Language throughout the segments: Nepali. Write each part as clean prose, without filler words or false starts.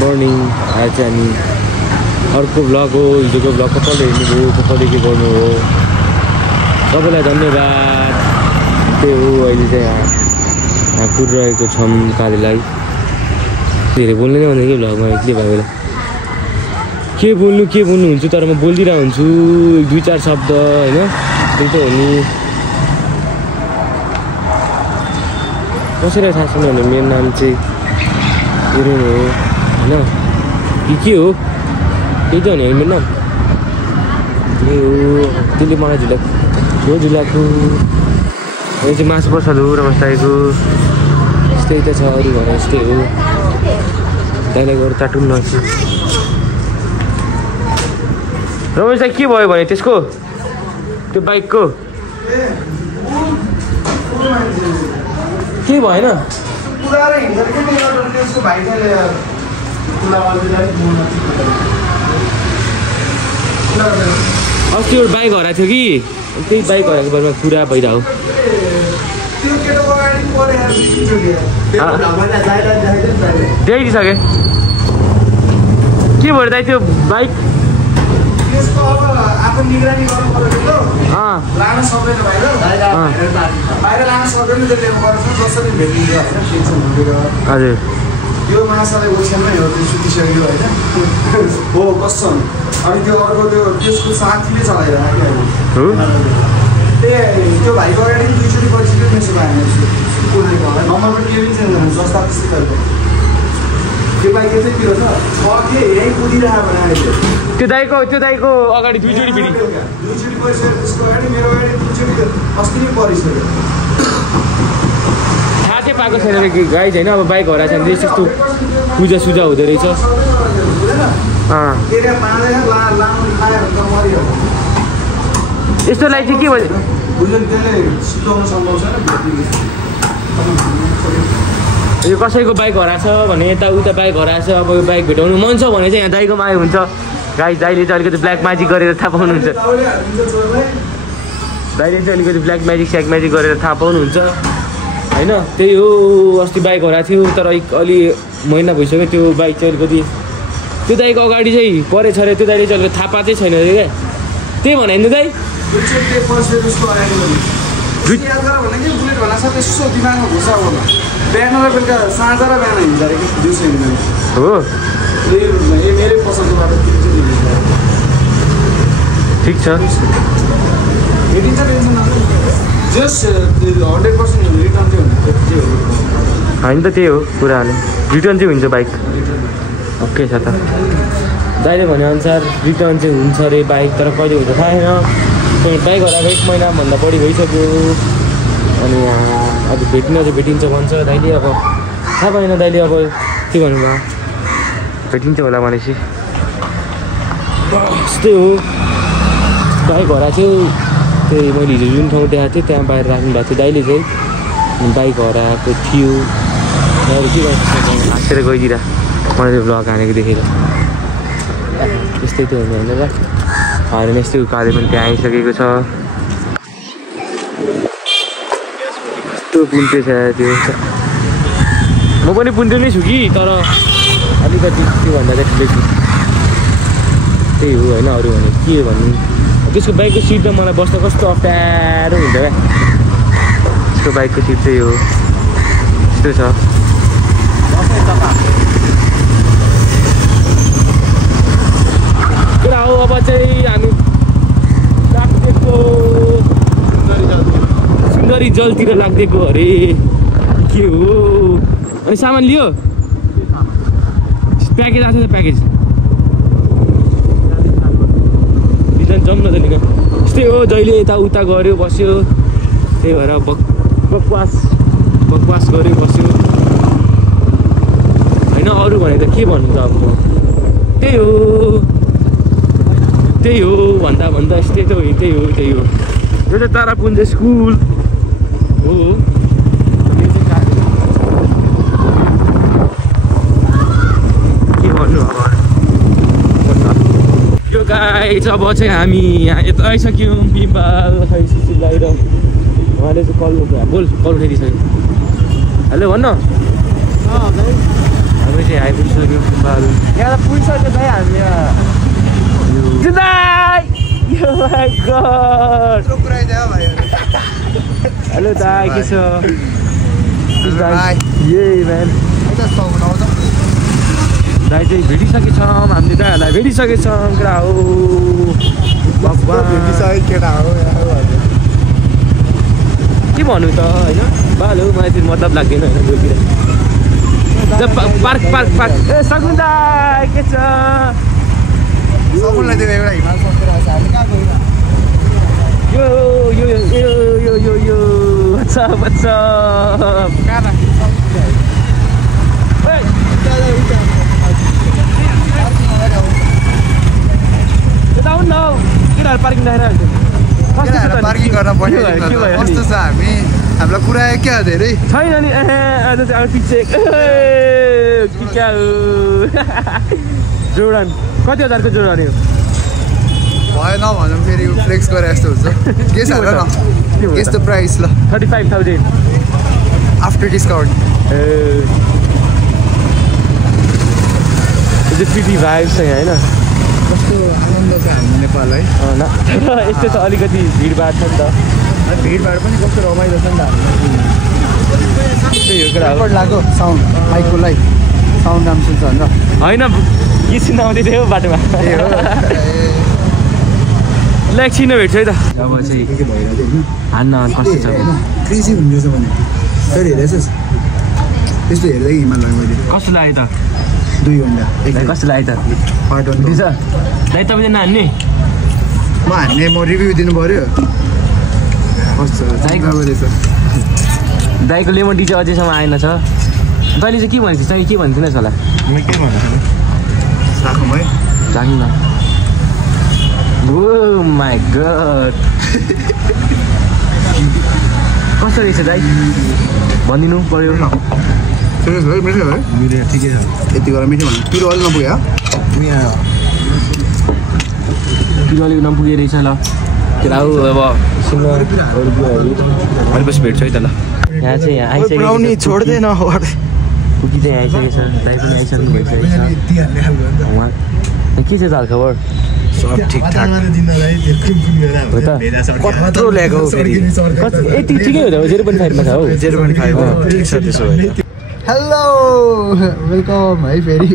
मर्निङ आज हामी अर्को भ्लग हो। हिजोको भ्लग कसले हेर्नुभयो, कसले के गर्नु हो, सबैलाई धन्यवाद। त्यही हो, अहिले चाहिँ यहाँ कुदिरहेको छौँ कालीलाई। धेरै बोल्ने नै भने कि भ्लगमा एक्लै भयो बेला के बोल्नुहुन्छ, तर म बोलिदिरहेको हुन्छु 2-4 शब्द होइन। त्यही त हो नि, कसैलाई थाहा छैन भने मेरो नाम चाहिँ इरुन हो होइन, के हो त्यही त हो नि मेरो नाम, त्यही हो। त्यसले मलाई झुलाएको यो चाहिँ मासु पसलु रमस्ताएको यस्तै त छ, अरू घर यस्तै हो। दाइलाई गएर चाटौँ न। रमेशलाई के भयो भने त्यसको त्यो बाइकको के भएन? अस्ति एउटा बाइक हराएको थियो कि, त्यही बाइक हराएको बारेमा कुरा भइरहेको। देखिसकेँ के भयो दाइ त्यो बाइक? आफ्नो निगरानी गर्नु पर्यो लान सक्दैन बाहिर लान सक्दैन, त्यसले गर्छ जसरी भेटिन्छ होइन। हजुर यो माछालाई ओछ्यानमै हो, त्यो सुतिसक्यो होइन हो कसम। अनि त्यो अर्को त्यसको साथीले चलाइरहेको त्यो भाइको अगाडि 2 चोटि परिसक्यो मेसो भयो कुदेको होला, नम्बर पनि केही पनि छैन जस्ता त्यस्तै खालको। त्यो बाइक यतैतिर छ यहीँ कुदिरहेको भने त्यो दाइको अगाडि 2 चोटि फेरि 2 चोटि परिसक्यो। त्यसको अगाडि मेरो अगाडि 2 चोटि अस्ति नै परिसक्यो। थाहा चाहिँ पाएको छैन कि गाई छैन, अब बाइक हराएको छ भने त्यस्तो पूजा हुँदो रहेछ। यस्तोलाई चाहिँ के भन्छ यो कसैको बाइक हराएको छ भने यताउता बाइक हराएको छ, अब यो बाइक भेटाउनु मन छ भने चाहिँ यहाँ दाइकोमा आयो हुन्छ। दाइले चाहिँ अलिकति ब्ल्याक म्याजिक गरेर थाहा पाउनुहुन्छ, दाइले चाहिँ अलिकति ब्ल्याक म्याजिक स्याक म्याजिक गरेर थाहा पाउनुहुन्छ होइन। त्यही हो, अस्ति बाइक हराएको थियो तर अलि महिना भइसक्यो। त्यो बाइक चाहिँ अलिकति त्यो दाइको अगाडि चाहिँ परेछ अरे, त्यो दाइले चाहिँ अलिकति थाहा पाएकै छैन अरे क्या, त्यही भने नि दाइ। बिहान र बेलुका साँझ र बिहान हिँड्छ अरे कि दिउँसो हिँड्दैन हो। मेरै पसलको बाटो ठिक छ, भेटिन्छ टेन्सन जस 100% रिटर्न चाहिँ हुन्छ होइन त त्यही हो कुरा। रिटर्न चाहिँ हुन्छ बाइक, ओके छ त। दाइले भनेअनुसार रिटर्न चाहिँ हुन्छ अरे बाइक, तर कहिले हुन्छ थाहा छैन। बाइक हराएको 1 महिनाभन्दा बढी भइसक्यो। अनि अब भेटिन्छ भन्छ दाइले। अब थाहा भएन दाइले अब के भन्नुभयो, भेटिन्छ होला भनेपछि त्यस्तै हो। बाइक हराएको थियो, त्यही मैले हिजो जुन ठाउँ देखाएको थिएँ त्यहाँ बाहिर राख्नु भएको थियो दाइले चाहिँ। बाइक हराएको थियो, अरू के गर्नु हाँसेर गइदिएर मैले भ्लग हानेको देखेर। त्यस्तै त हुने होइन र। अहिले यस्तै उकाले पनि त्यहाँ आइसकेको छ। पुन्टे छ त्यो, म पनि पुन्टे नै छु कि, तर अलिकति त्योभन्दा चाहिँ ठुलै छु। त्यही हो होइन, अरू भने के भन्नु। त्यसको बाइकको सिटमा मलाई बस्दा कस्तो अप्ठ्यारो हुन्छ क्या। त्यसको बाइकको सिट चाहिँ हो यस्तो छ। कुरा हो अब चाहिँ हामी लाग्दिएको सुन्दरी जलतिर लाग्दिएको अरे के हो। अनि सामान लियो, प्याकेज आएको छ, प्याकेज डिजाइन जाउँ न जहिले। यस्तै हो, जहिले यताउता गऱ्यो बस्यो, त्यही भएर बकवास गऱ्यो बस्यो होइन। अरू भने त के भन्नु त अब, त्यही हो भन्दा यस्तै त हो। त्यही हो यो चाहिँ तारापुञ्ज स्कुल हो। के भन्नु अब यो गाइस। अब चाहिँ हामी यहाँ यता आइसक्यौँ बिमबाल खै सुसी लगाएर। उहाँले चाहिँ कल उठाइदिइसक्यो। हेलो भन्न हामी चाहिँ आइपुगिसक्यो बाल यहाँ त पुगिसक्यो दाइ हामी हेलो दाइ के छ दाइ चाहिँ भेटिसकेछौँ हामीले दाइहरूलाई भेटिसकेछौँ केटा हो केटा हो के भन्नु त होइन बाल हो मलाई चाहिँ मतलब लाग्दैन होइन बोलतिर पार्क पार्क पार्क ए सकुन दाइ के छ सबैलाई त्यो एउटा हिमाल सकेर हामी कहाँ गयो यो यो यो यो यो यो यो बच्चा बच्चा पार्किङ पार्किङ गर्न पर्यो कस्तो छ हामी हामीलाई कुरा क्या धेरै छैन नि आज चाहिँ पछि क्या हो जोर्डन कति हजारको जोर्डन यो भएन भनौँ फेरि फ्लेक्स गरे जस्तो हुन्छ के छ न यस्तो प्राइस ल 35,000 आफ्टर डिस्काउन्ट फ्री भाइब्स छ यहाँ होइन कस्तो आनन्द छ हाम्रो नेपाल है यस्तो छ अलिकति भिडभाड छ नि त भिडभाड पनि कस्तो रमाइलो छ नि त त्यही हो कुरा लाग्यो साउन्ड माइककोलाई साउन्ड राम्रो सुन्छ भनेर होइन के सुनाउँदै थियो बाटोमा ल एकछिन भेट्छु है त अब चाहिँ के भइरहेको थियो हान्न कस्तो छ क्रेजी हुँदैछ भने तर हेरेछस् त्यस्तो हेर्दै हिमाल मैले कस्तो लाग्यो त 2 घन्टा कस्तो लाग्यो त पार्ट 1 दिन्छ दाइ तपाईँले नहान्ने म हान्ने म रिभ्यू दिनु पर्यो कस्तो रहेछ दाइको लेमन टी चाहिँ अझैसम्म आएन छ तैँले चाहिँ के भनेको तैँले के भन्थेनस् होला म के भन्नु राखौँ है राख्नु न ओ माई गड कस्तो रहेछ दाइ भनिदिनु पर्यो मिठो है ठिकै छ यति गरेर मिठो भन्नु पिरो अलिक नपुग्यो पिरो अलिक नपुगे रहेछ ल केटा हो अब पछि भेट्छु है त ल यहाँ चाहिँ यहाँ आइसकेको छोड्दैन कुकी चाहिँ आइसकेको छ दाइ पनि आइसक्नु भइसकेको छ उहाँ के छ त हालखबर सब ठिकठाक हो त कत्रो ल्याएको फेरि यति ठिकै हो त 0.5 मा छ हौ 0.5 हो ठिक छ त्यसो भए हेलो वेलकम है फेरि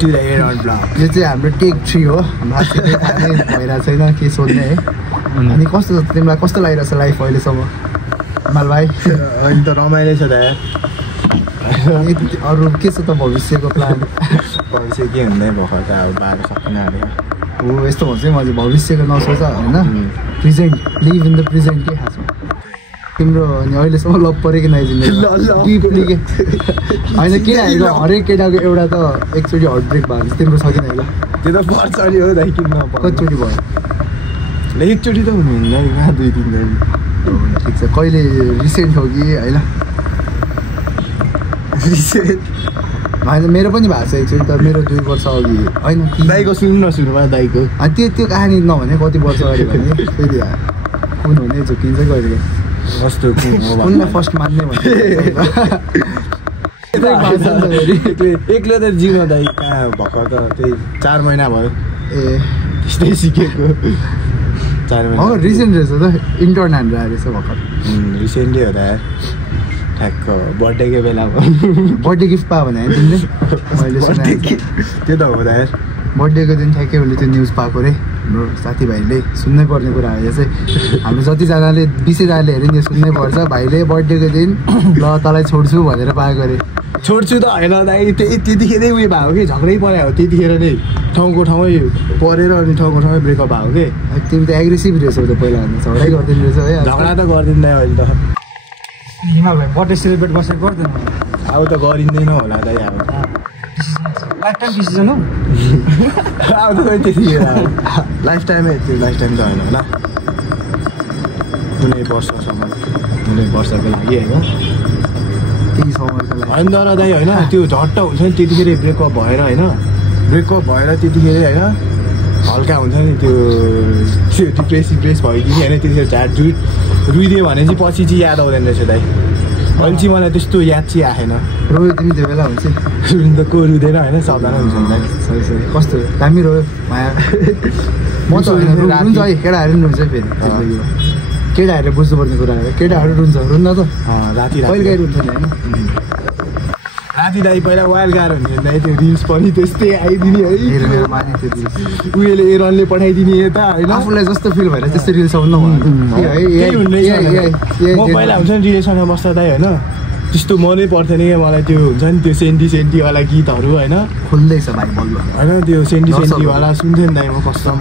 टु द एयर अन ब्लग यो चाहिँ हाम्रो टेक 3 हो भइरहेको छैन के सोध्ने है अनि कस्तो छ तिमीलाई कस्तो लागिरहेछ लाइफ अहिलेसम्म हिमाल भाइ अहिले त रमाइलो छ त अरू के छ त भविष्यको प्लान भविष्य के हुँदै भर्खर त अब बाह्र सकिन आँट्यो हो यस्तो भन्छ मैले भविष्यको नसोच होइन present live in the present के खास तिम्रो अनि अहिलेसम्म लभ पऱ्यो कि नआइदिनु डिपली के होइन किन होइन हरेक केटाको एउटा त एकचोटि हार्ट ब्रेक भयो भने तिम्रो छ कि होइन त्यो त पर्छ नि हो दाइ किन कतिचोटि भयो एकचोटि त हुनुहुन्न कहाँ 2-3 दिन ठिक छ कहिले रिसेन्ट हो कि होइन रिसेन्ट होइन मेरो पनि भएको छ एकचोटि त मेरो 2 वर्ष अघि होइन दाइको सुन्नु न सुरुमा दाइको त्यो कहानी नभने कति वर्ष अगाडि भने फेरि कुन हुने झुकिन्छ कहिले कस्तो कुनलाई फर्स्ट मान्ने भने एक्लै त जिउन दाइ कहाँ भर्खर त त्यही 4 महिना भयो ए त्यस्तै सिकेको 4 महिना रिसेन्ट रहेछ त इन्टर्न हान्नु आएको रहेछ भर्खर रिसेन्टली हो त ठ्याक्क बर्थडेकै बेला बर्थडे गिफ्ट पायो भने तिमीले मैले त्यो त हो त यार बर्थडेको दिन ठ्याक्कै उसले त्यो न्युज पाएको रे हाम्रो साथीभाइले सुन्नै पर्ने कुरा हो यो चाहिँ हाम्रो जतिजनाले 20जनाले हेऱ्यो नि सुन्नै पर्छ भाइले बर्थडेको दिन ल तँलाई छोड्छु भनेर पाएको अरे छोड्छु त होइन दाइ त्यतिखेरै उयो भएको कि झगडै पऱ्यो हो त्यतिखेर नै ठाउँको ठाउँमै परेर अनि ठाउँको ठाउँमै ब्रेकअप भएको कि तिमी त एग्रेसिभ रहेछौ त पहिला झगडै गरिदिनु रहेछ है झगडा त गरिदिँदैन अहिले त हिमाल भाइ बर्थडे सेलिब्रेट बसेको गर्दैन अब त गरिँदैन होला दाइ अब लाइफ टाइम डिसिजन हो अब त खै त्यतिखेर लाइफ टाइमै त्यो लाइफ टाइम त होइन होला कुनै वर्षसम्म कुनै वर्षको लागि होइन त्यही समयको लागि होइन तर दाइ होइन त्यो झट्ट हुन्छ नि त्यतिखेर ब्रेकअप भएर होइन ब्रेकअप भएर त्यतिखेर होइन हल्का हुन्छ नि त्यो डिप्रेस भइदिने होइन त्यतिखेर झाट रुइदियो भने चाहिँ पछि चाहिँ याद आउँदैन रहेछ दाइ अहिले चाहिँ मलाई त्यस्तो याद चाहिँ आएन रोयो तिमी त्यो बेला हुन्छ रुन त को रुँदैन होइन सबजना हुन्छ नि सही सही कस्तो दामी रोयो माया म त रुन्छ है केटाहरू पनि रुन्छ फेरि केटाहरूले बुझ्नुपर्ने कुराहरू केटाहरू रुन्छ रुन्न त राति कहिले रुन्छ नि होइन राति दाइ पहिला वाइल्ड गाह्रो हुने दाइ त्यो रिल्स पनि त्यस्तै आइदिने है उयोले एरनले पठाइदिने यता होइन आफूलाई जस्तो फिल भएर त्यस्तो रिल्स आउनु म पहिला हुन्छ नि रिलेसनमा बस्दा दाइ होइन त्यस्तो मनै पर्थेन क्या मलाई त्यो हुन्छ नि त्यो सेन्टीवाला गीतहरू होइन खुल्दैछ भाइ बल्ल होइन त्यो सेन्टीवाला सुन्थेँ नि दाइ म कस्तो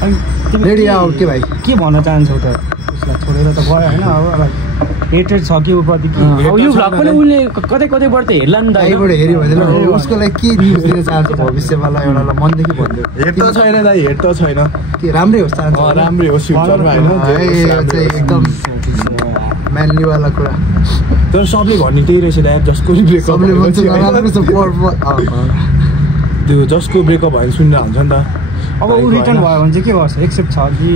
रेडी आउट के भाइ के भन्न चाहन्छौ त उसलाई छोडेर त गयो होइन अब हेटेड छ कि उप्रति यो भ्लग पनि उसले कतै कतैबाट त हेर्ला नि त आइबाट हेऱ्यो भने उसको लागि के न्युज दिन चाहन्छ भविष्यमा एउटा मनदेखि भन्दै हेड त छैन दाइ हेड त छैन के राम्रै होस् चाहन्छ राम्रै होस् फ्युचरमा होइन एकदम म्यानलीवाला कुरा तर सबले भन्ने त्यही रहेछ दाइ जसको सबले भन्छ नराम्रो छ त्यो जसको ब्रेकअप भयो सुनेर हुन्छ नि त अब ऊ रिटर्न भयो भने चाहिँ के गर्छ एक्सेप्ट छ कि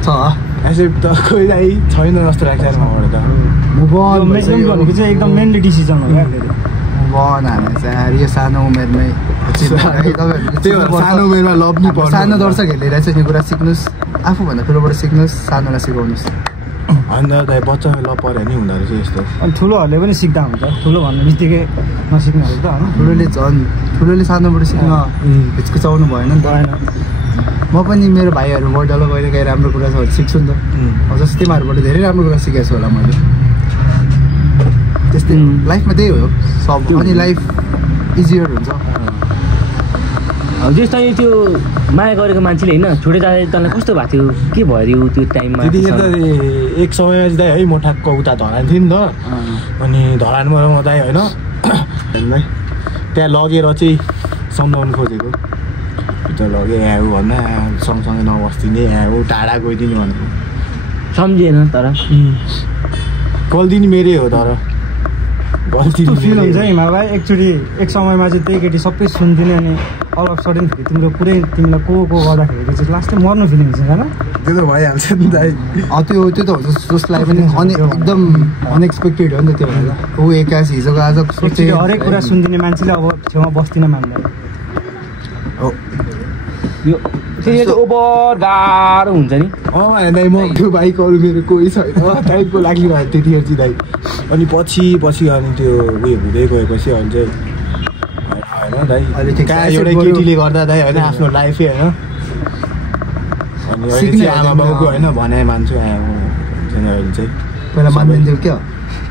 छ एक्सेप्ट त खोइ दाइ छैन जस्तो लाग्छ मबाट त भनेको चाहिँ एकदम मेनली डिसिजन हो क्या हामी चाहिँ यो सानो उमेरमै सानो उमेरमा लभ नि पर्छ सानो दर्शकहरूले रहेछ यो कुरा सिक्नुहोस् आफूभन्दा ठुलोबाट सिक्नुहोस् सानोलाई सिकाउनुहोस् होइन दाइ बच्चामा लभ पऱ्यो नि हुँदो रहेछ यस्तो अनि ठुलोहरूले पनि सिक्दा हुन्छ ठुलो भन्ने बित्तिकै नसिक्नेहरू त होइन ठुलोले सानोबाट सिक्न हिचकिचाउनु भएन नि त म पनि मेरो भाइहरूबाट कहिले काहीँ राम्रो कुरा छ भने सिक्छु नि त जस्तै तिमीहरूबाट धेरै राम्रो कुरा सिकेको छु होला मैले त्यस्तै लाइफमा त्यही हो सब अनि लाइफ इजियर हुन्छ जस्तै त्यो माया गरेको मान्छेले होइन छोडेर जाँदा तँलाई कस्तो भएको थियो के भयो त्यो टाइममा त्यतिखेर त एक समयमा चाहिँ दाइ है म ठ्याक्क उता धरान थिएँ नि त अनि धरानमा दाइ होइन त्यहाँ लगेर चाहिँ सम्झाउनु खोजेको त्यो लगे आयो भन्दा सँगसँगै नबस्दिने आयो टाढा गइदिने भनेको सम्झिएन तर गल्ती नि मेरै हो तर गल्ती फिल हुन्छ हिमाललाई एकचोटि एक समयमा चाहिँ त्यही केटी सबै सुन्दिने अनि अल अफ सडन फेरि तिम्रो पुरै तिमीलाई को गर्दाखेरि चाहिँ लास्टै मर्नु फिलिङ हुन्छ होइन त्यो त भइहाल्छ नि दाइ त्यो त हुन्छ जसलाई पनि एकदम अनएक्सपेक्टेड हो नि त त्यो भएर ऊ एक्कासी हिजोको आज हरेक कुरा सुनिदिने मान्छेले अब छेउमा बस्दिन मान्दैन यो फेरि ओभर गाह्रो हुन्छ नि दाइ म त्यो बाइक अरू मेरो कोही छैन टाइपको लागिरहेको त्यतिखेर चाहिँ दाइ अनि पछि अनि त्यो उयो हुँदै गएपछि अहिले चाहिँ होइन दाइ कहाँ एउटै केटीले गर्दा दाइ होइन आफ्नो लाइफै होइन अनि अहिले चाहिँ आमा बाउको होइन भनाइ मान्छु अहिले चाहिँ पहिला मान्दिन्थ्यो क्या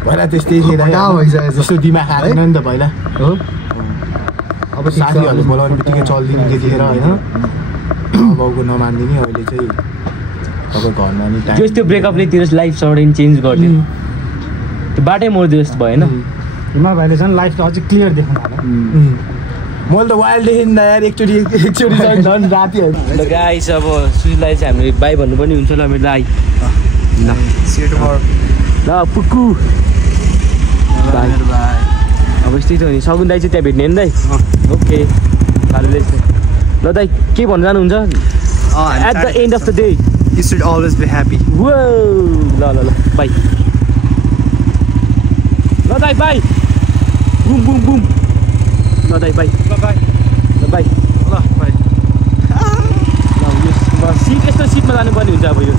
पहिला त्यस्तै थियो जस्तो दिमाग आएन नि त पहिला हो अब साथीहरूले बोलाउने बित्तिकै चल्दिने त्यतिखेर होइन बाउको नमानिदिने अहिले चाहिँ तपाईँ घरमा नि त्यो ब्रेकअपले तेरो लाइफ सडन चेन्ज गरिदियो त्यो बाटै मोडिदियो जस्तो भयो होइन हिमाल भाइले झन् लाइफ अझै क्लियर देखाउनु मैले त वाइल्ड देखेँ नि यार एकचोटि झन् राति गाइस अब सुजलाई चाहिँ हामीले बाई भन्नु पनि हुन्छ ल मेरो दाइ ल पुक्कु बाई अब यस्तै छ नि सगुन दाइ चाहिँ त्यहाँ भेट्ने नि दाइ ओके ल दाइ के भन्नु जानुहुन्छ at the end of the day You should always be happy. Whoa! ल बाई ल दाइ बाई बुम बुम बुम ल दाइ बाई ल बाई ल बाई ल बाई ल यो सिट यस्तो सिटमा जानुपर्ने हुन्छ अब यो